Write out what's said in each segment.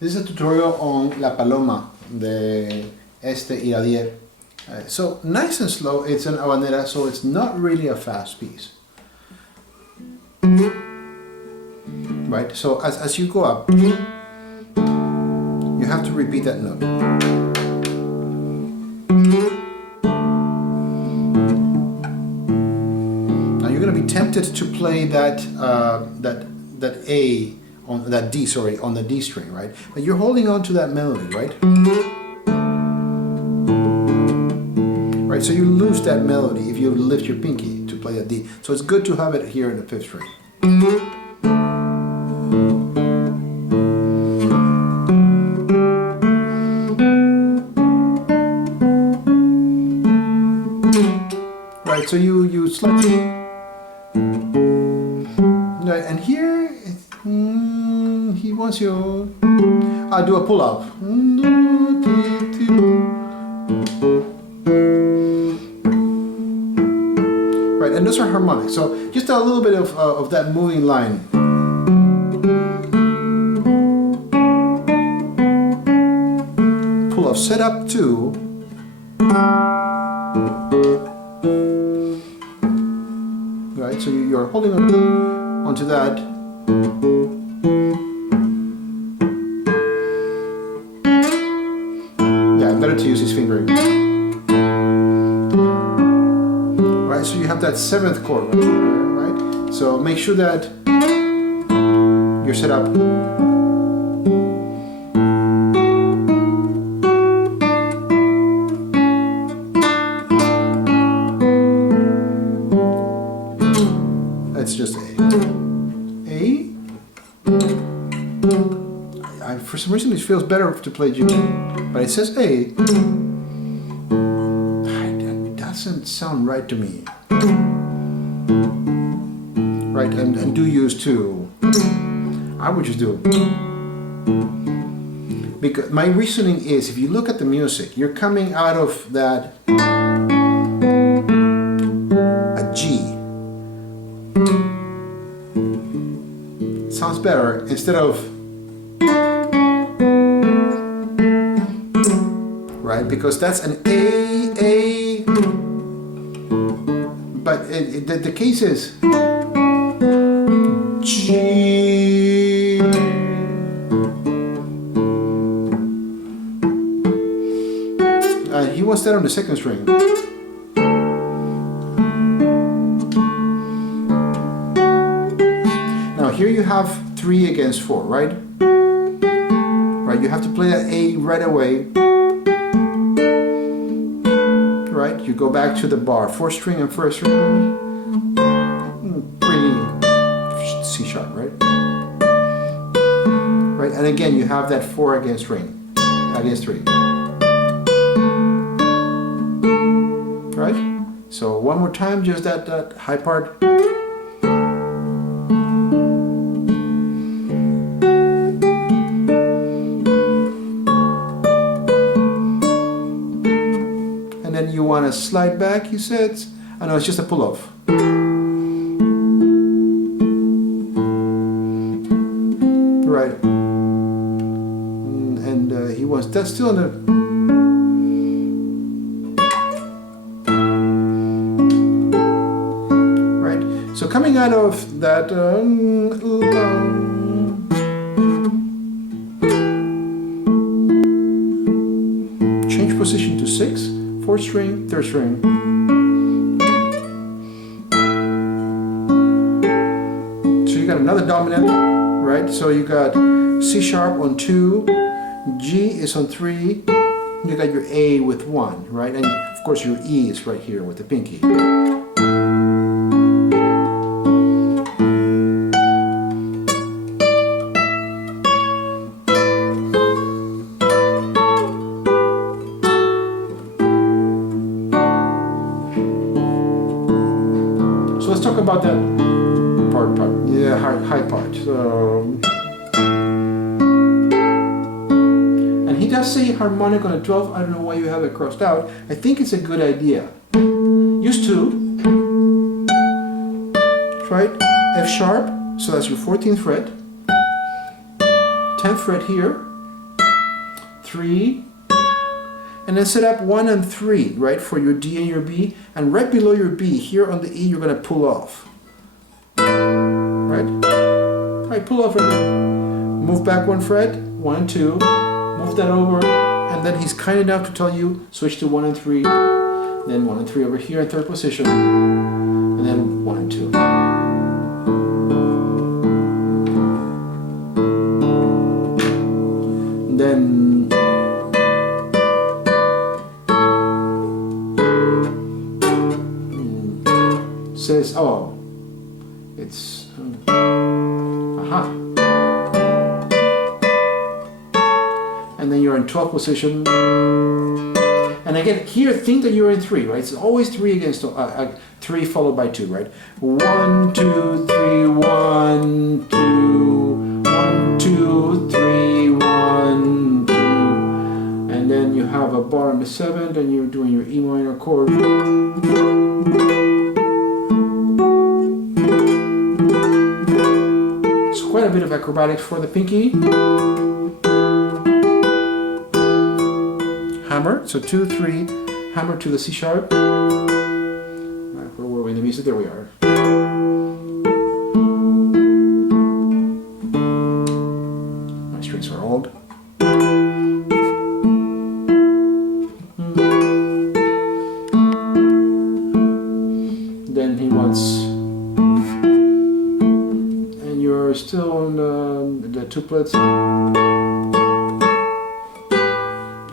This is a tutorial on La Paloma de Este Iradier. So nice and slow, it's an habanera, so it's not really a fast piece. Right, so as you go up, you have to repeat that note. Now you're going to be tempted to play that A, on that D, sorry, on the D string, right? But you're holding on to that melody, right? Right, so you lose that melody if you lift your pinky to play a D. So it's good to have it here in the fifth string. Right, so you slightly, right, and here he wants you. I'll do a pull up. Right, and those are harmonics. So just a little bit of that moving line. Pull off, set up 2. Right, so you're holding onto that. Yeah, better to use his finger. Right, so you have that 7th chord right there, right? So make sure that you're set up. It's just A. For some reason it feels better to play G, but it says A. It doesn't sound right to me. Right, and do use 2. I would just do it. Because my reasoning is, if you look at the music, you're coming out of that a G. Sounds better instead of, right, because that's an A, but the case is G. He wants that on the 2nd string. Here you have 3 against 4, right? Right, you have to play that A right away. Right, you go back to the bar, 4th string and 1st string. Pretty C sharp, right? Right, and again you have that 4 against 3. Right? So one more time, just that high part. You want to slide back, you said? Oh no, it's just a pull-off. Right. And he wants, that's still on the... Right. So coming out of that... change position to 6. 4th string, 3rd string. So you got another dominant, right? So you got C sharp on 2, G is on 3, you got your A with 1, right? And of course your E is right here with the pinky. Let's talk about that part. Yeah, high part. So, and he does say harmonic on a 12. I don't know why you have it crossed out. I think it's a good idea. Use 2. Right? F sharp. So that's your 14th fret. 10th fret here. 3, and then set up 1 and 3, right, for your D and your B, and right below your B, here on the E, you're going to pull off, right? All right, pull off right there. Move back 1 fret, 1 and 2, move that over, and then he's kind enough to tell you switch to 1 and 3, then 1 and 3 over here in 3rd position, and then 1 and 2. Then says, oh, it's aha, and then you're in 12th position, and again here think that you're in 3, right? It's always 3 against 3 followed by 2, right? 1 2 3 1 2 1 2 3 1 2, and then you have a bar on the 7th, and you're doing your E minor chord. Quite a bit of acrobatics for the pinky. Hammer, so 2 3, hammer to the C sharp. Where were we in the music? There we are. My strings are old. Then he wants. Still on the tuplets,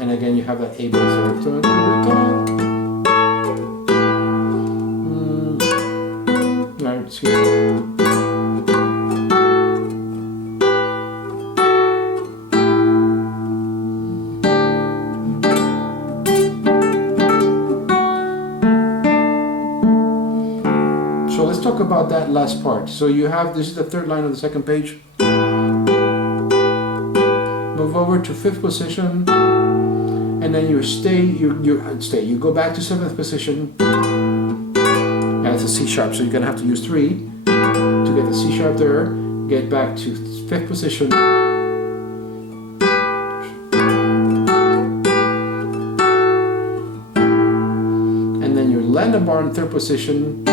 and again you have that A bass. Right, excuse me. So let's talk about that last part. So you have, this is the 3rd line of the 2nd page. Move over to 5th position, and then you stay. You go back to 7th position. And it's a C sharp, so you're gonna have to use 3 to get the C sharp there. Get back to 5th position. And then you land a bar in 3rd position.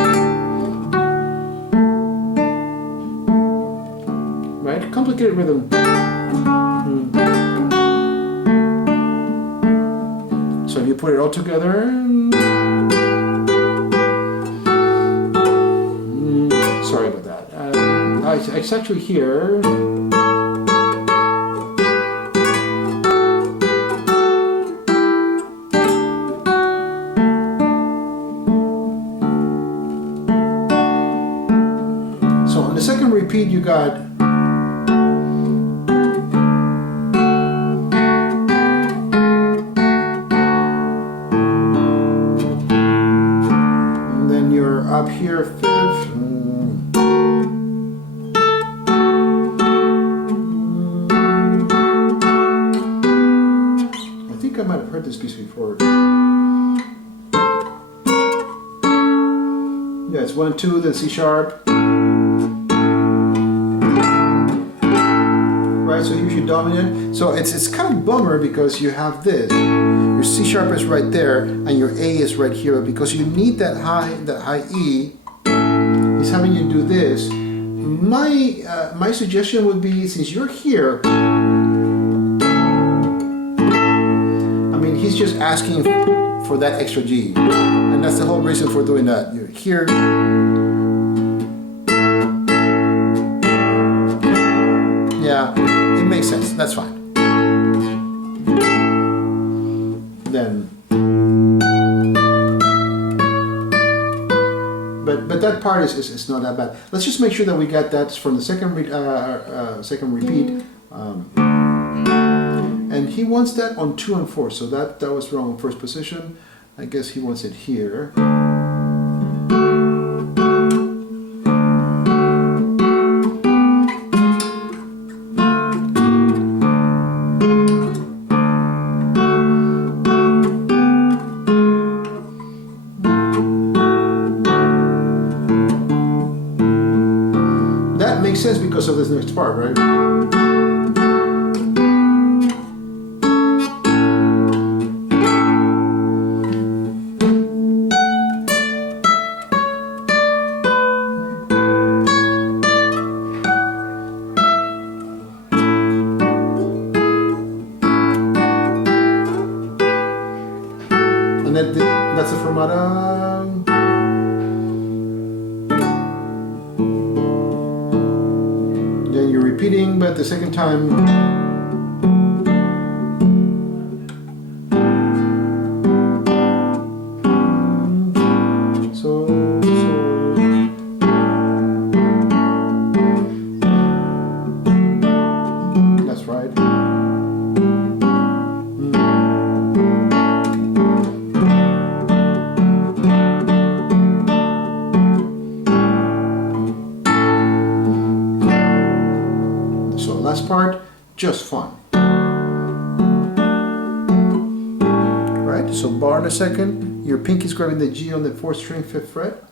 Right? Complicated rhythm. So if you put it all together, sorry about that. It's actually here. So on the 2nd repeat, you got. Up here, 5th. I think I might have heard this piece before. Yeah, it's 1 2, then C sharp. Right, so here's your dominant. So it's kind of a bummer because you have this. Your C sharp is right there, and your A is right here. Because you need that high E, he's having you do this. My suggestion would be, since you're here, I mean, he's just asking for that extra G, and that's the whole reason for doing that. You're here. Yeah, it makes sense. That's fine. Then, but that part is not that bad. Let's just make sure that we get that from the second repeat. And he wants that on 2 and 4, so that was wrong in 1st position. I guess he wants it here. That makes sense because of this next part, right? That's the fermata. Then you're repeating, but the second time. That's right. So last part, just fun. Right, so bar in a second, your pinky's grabbing the G on the 4th string, 5th fret.